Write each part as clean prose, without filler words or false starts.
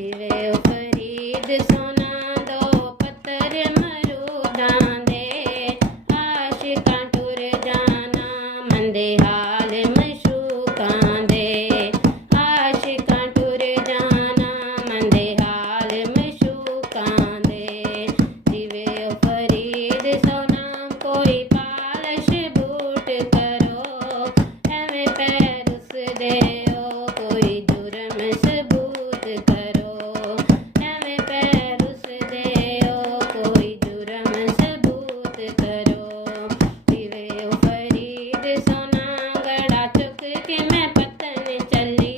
जिवे फरीद सोना दो पत्थर मरूदां दे आशिकां टुर जाना मंदे हाल मशूकां दे आशिकां टुर जाना मंदे हाल मशूकां दे जिवे फरीद सोना कोई पालश बूट करो एवें पैर उस दे कोई जुर्म सबूत करो एवें पैर उस दे कोई जुर्म सबूत करो जिवे फरीद सोना गड़ा चुक के मैं पतन चली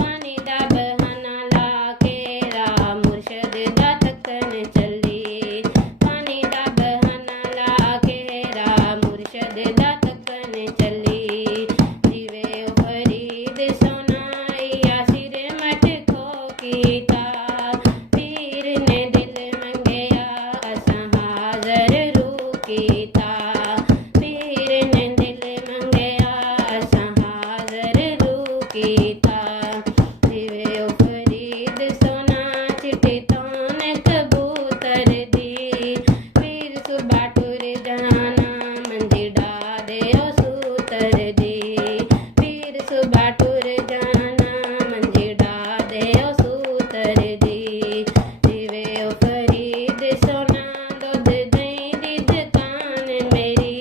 पानी दा बहाना ला के रा मुर्शद दा तकन चली पानी दा बहाना ला के रा मुर्शद दा तकन चली जिवे फरीद सोना या सिर मटको कीता पीर ने दिल मंगया असां हाज़र रू कीता पीर ने दिल मंगया असां हाज़र रू कीता जिवे फरीद सोना चिट्ठी तोन कबूतर दी पीर सुबह टुर जाना मंजी डा दे सूतर दी पीर सुबह टुर जाना मंजी डा दे सूतर दी जिवे फरीद सोना दुध दही दी दुकान मेरी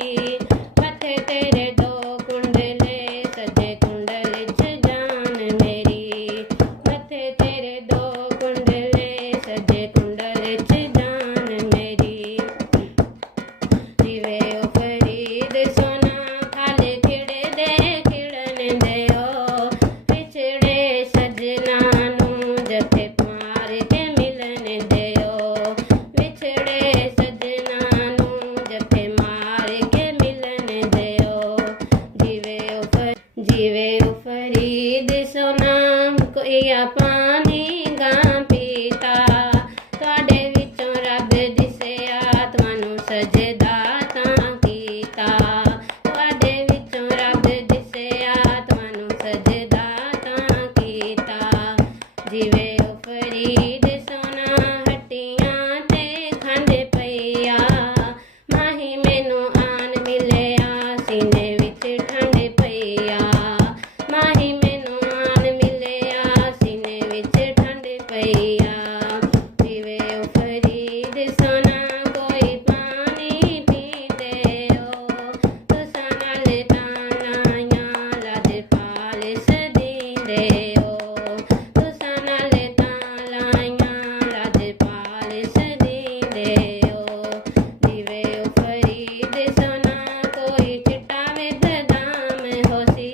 मथे तेरे दो कुंडले सजे कुंडल च जान मेरी मथे तेरे दो कुंडले सजे कुंडल च जान मेरी जिवे फरीद सोना फल खिड़े दे खिड़न देओ पिछड़े सजना नू जथे मार के मिलन देओ पिछड़े सजना नू जथे मार के मिलन देओ जिवे फरीद सोना कोई पानी गां पीता तुहाडे विचों रब दिसिया तुहानू सजदा तां कीता तुहाडे विचों रब दिसिया तुहानू सजदा तां कीता जिवे फरीद सोना हट्टियां ते खंड पईया माही मैनू आन मिलिया सीने विच ठंड पईया माही मैनू आन मिलिया सीने विच ठंड पईया जिवे फरीद सोना कोई पानी पींदे तुसां नाल तां लद पालिस दींदे तुसां नाल तां लद पालिस दींदे जिवे फरीद सोना कोई चिट्टा विद दाम होसी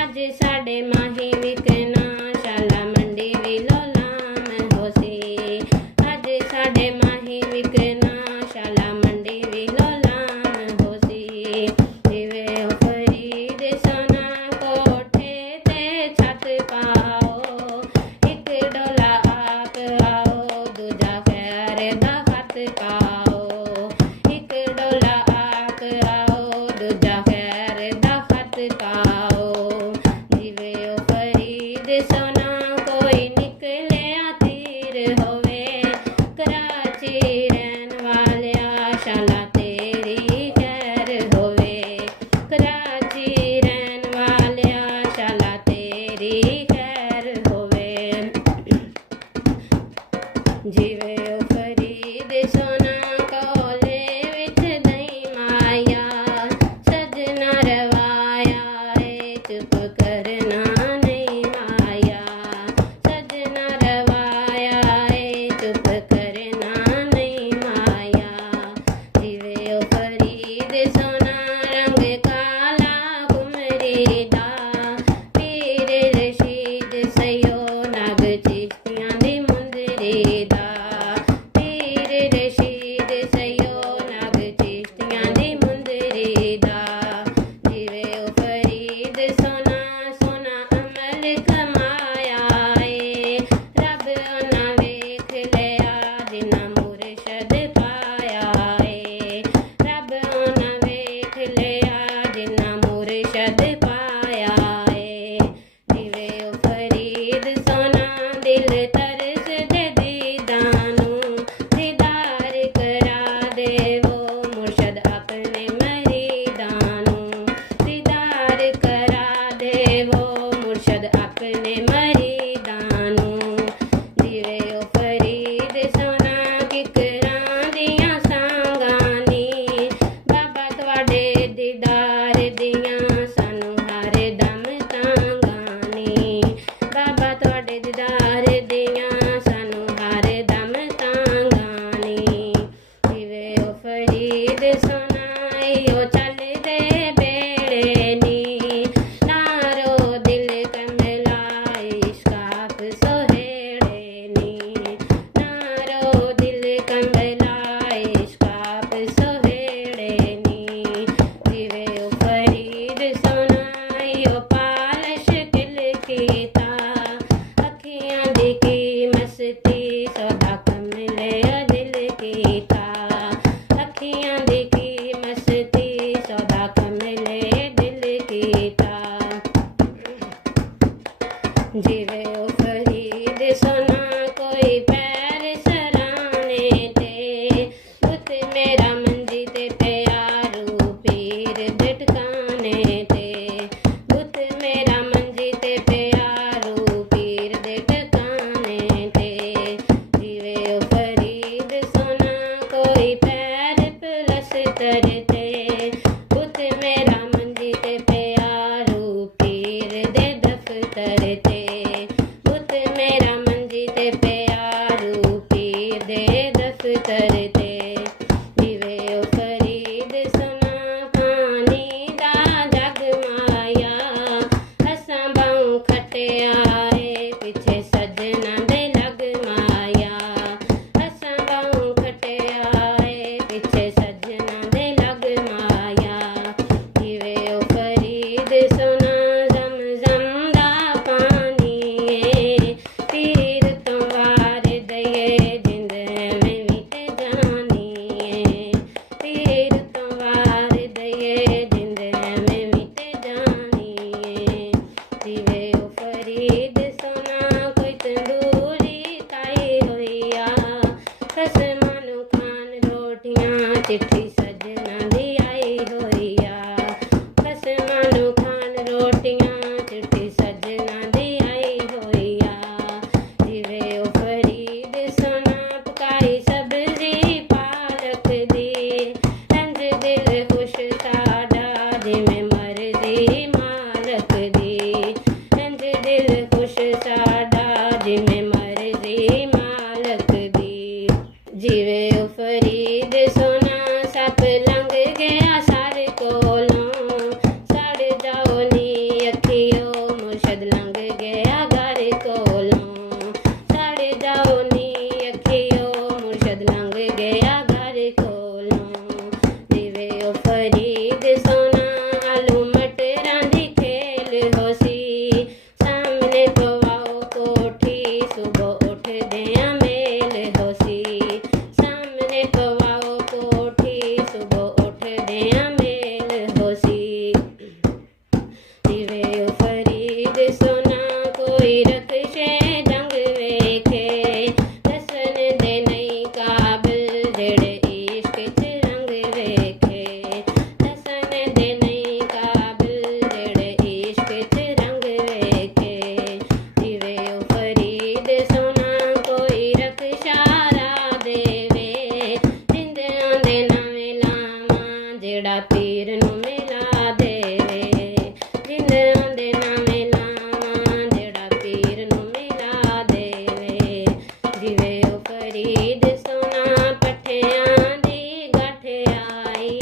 अज साडे माही विकना शाला मंडी विलो लाम होसी अज साडे माही विकना शाला मंडी विलो लाम होसी जिवे फरीद सोना कोठे ते छत पाओ एक डोला आप आओ दूजा खैर दा खत पाओ एक डोला आप आओ दूजा खैर दा खत पाओ जिवे फरीद सोना कोई निकलिया तीर होवे कराची रहन वालिया शाला तेरी खैर होवे कराची रहन वालिया शाला तेरी खैर होवे जिवे फरीद सोना कोले विच दही माया सजना रवाया चुप करना नहीं माया सजना रवाया चुप करना नहीं माया जिवे फरीद सोना रंग काला घुमरी दा पीर रशीद सयो नाग चिश्तियां दी मुंदरी दा पीर रशीद सयो नाग चिश्तियां दी मुंदरी दा जिवे फरीद सोना सोना अमल कमाया रब उन्हां वेख लिया जिन्ना मुर्शद पाया रब उन्हां वेख लिया जिन्ना मुर्शद पाया जिवे फरीद सोना दिल मस्ती सौदा कमले दिल कीता अखियां देखी मस्ती सौदा कमले दिल कीता जीवे ओ फरीद सोना कोई पैर सराने ते पुत मेरा मंजी ते प्यारू पीर दे ठिकाने ते पुत मेरा मंजी ते प्यारू पीर दे ठिकाने ते जीवे ओ फरीद सोना कोई पैर पलस्तर ते पुत मेरा मंजी ते प्यारू पीर दे दफ्तर ते पुत मेरा मंजी ते प्यारू पीर दे दफ्तर ते जीवे ओ फरीद सोना पानी दा जग माया असां बाऊं खटिया पिछे सजना दे लग माया असां बाऊं खटिया पिछे सजना दे लग माया जीवे ओ फरीद सोना ज़म दा पानी पीर तो वार दये जिंद में मिट जानी पीर तो वार दये जिंद में मिट जानी जीवे ओ फरीद सोना कोई तंदूरी ताई होइया खसमानु खान रोटियां चिट्ठी सजना दी आई होइया खसमानु खान रोटियां चिट्ठी सजना दी आई होइया जीवे ओ फरीद सोना पकाई सब्जी पालक दी रंज दिल खुश साडा जिमें मर्जी मालक दी रंज दिल खुश साडा जिमें मर्जी मालक दी जीवे ओ फरीद सोना सप लंघ गया सर कोलों सड़ जाओ नी अखियो मुर्शद लंघ गया घर कोलों सड़ जाओ नी अखियो मुर्शद लंघ गया घर कोलों जीवे ओ फरीद सोना आलू मटरां दी खेल होसी सामने पवाओ कोठी सुबह उठदियां मेल होसी सामने पवाओ कोठी सुबह उठदियां मेल होसी जीवे ओ फरीद सोना कोई रखशे जंग वेखे दसन दे नहीं काबिल जेड़े इश्क च रंग वेखे दसन दे नहीं काबिल जेड़े इश्क च रंग वेखे जीवे ओ फरीद सोना कोई रखशा राह देवे जिंद आंदे नवें लावां जेड़ा पीर नूं मिला देवे जिंद आंदे नवें लावां जेड़ा पीर नूं मिला देवे जीवे ओ फरीद सोना पठियां दी गठ आई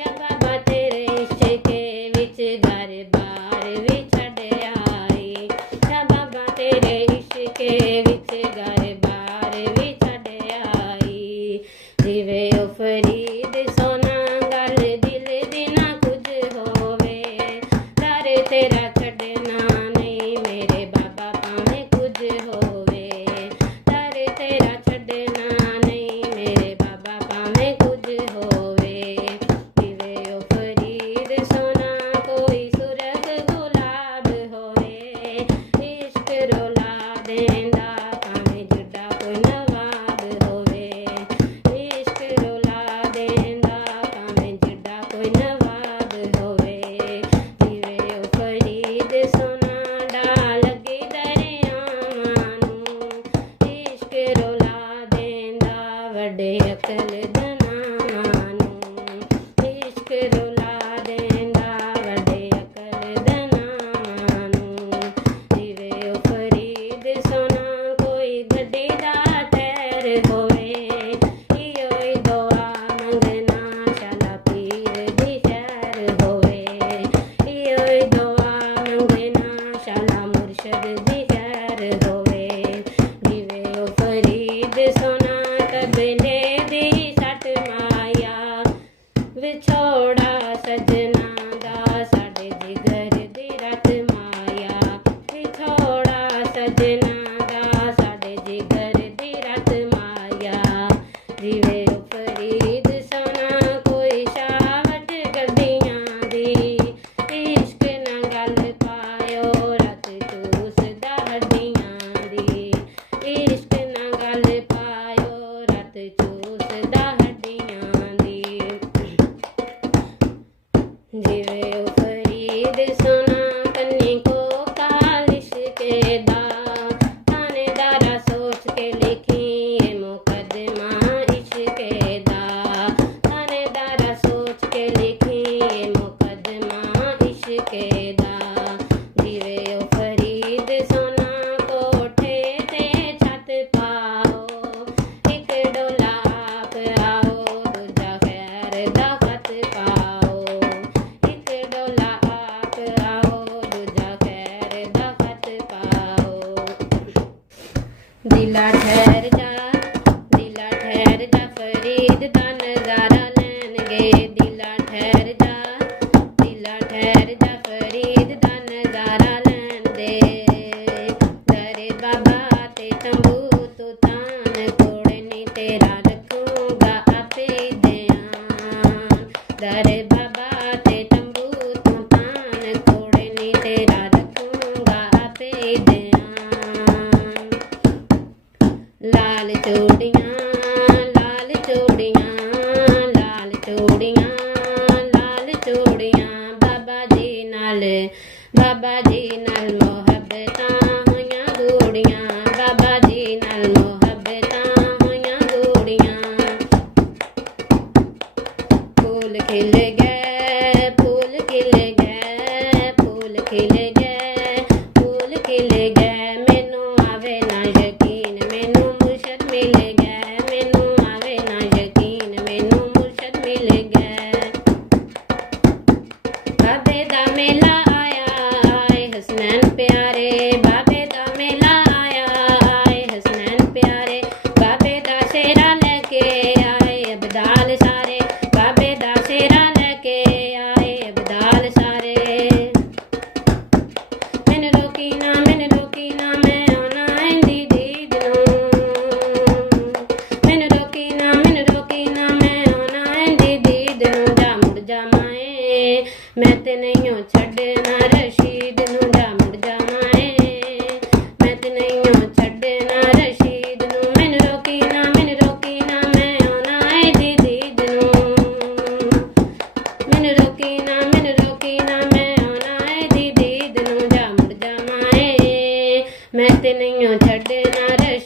या बाबा तेरे इश्के विच घर बार भी छड़ आई या बाबा तेरे इश्के विच घर बार भी छड़ आई जीवे ओ फरीद सोना गल दिल दी ना कुछ होवे दर तेरा छड़ना नहीं मेरे बाबा भावें कुछ होवे दर तेरा छड़ना नहीं मेरे बाबा भावें कुछ होवे जीवे ओ फरीद सोना कोई सुरग गुलाब होवे इश्क रोला देंदा भावें जुड़ा दिला ठहर जा फरीद दा नजारा लैणगे दिला ठहर जा फरीद दा नजारा लैण दे दरे बाबा ते तंबू तू तान कोड़े नी तेरा रखूंगा आपे ध्यान दरे बाबा ते तंबू तू तान कोड़े नी तेरा रखूंगा आपे ध्यान लाल चूड़ियां बाबा जी नाल मोहब्बतां होइयां गूड़ियां बाबा जी नाल मोहब्बतां होइयां गूड़ियां फूल खिल गए फूल खिल गए फूल खिल गए फूल खिल गए मैनू आवे ना यकीन मैनू मुर्शद मिल गए मैनू आवे ना यकीन मैनू मुर्शद मिल गए बाबे दा मेला प्यारे बाबे दा मेला आया आए हसनैन प्यारे बाबे दा शेरा लेके आए अबदाल सारे बाबे दा शेरा लेके आए अबदाल सारे मैनू रोकी ना मैं आना इंदी दीद नूं मैनू रोकी ना मैं आना इंदी दीद नूं जा मुड़ जा माए मैं ते नहीं छड्डना रशीद नूं जा मुड़ जा मैं ते नहीं छड्डना रशीद नूं मैनू रोकी ना मैं आना है दीद नूं मैनू रोकी ना मैं आना है दीद नूं जा मुड़ जा माए मैं ते नहीं छड्डना रशीद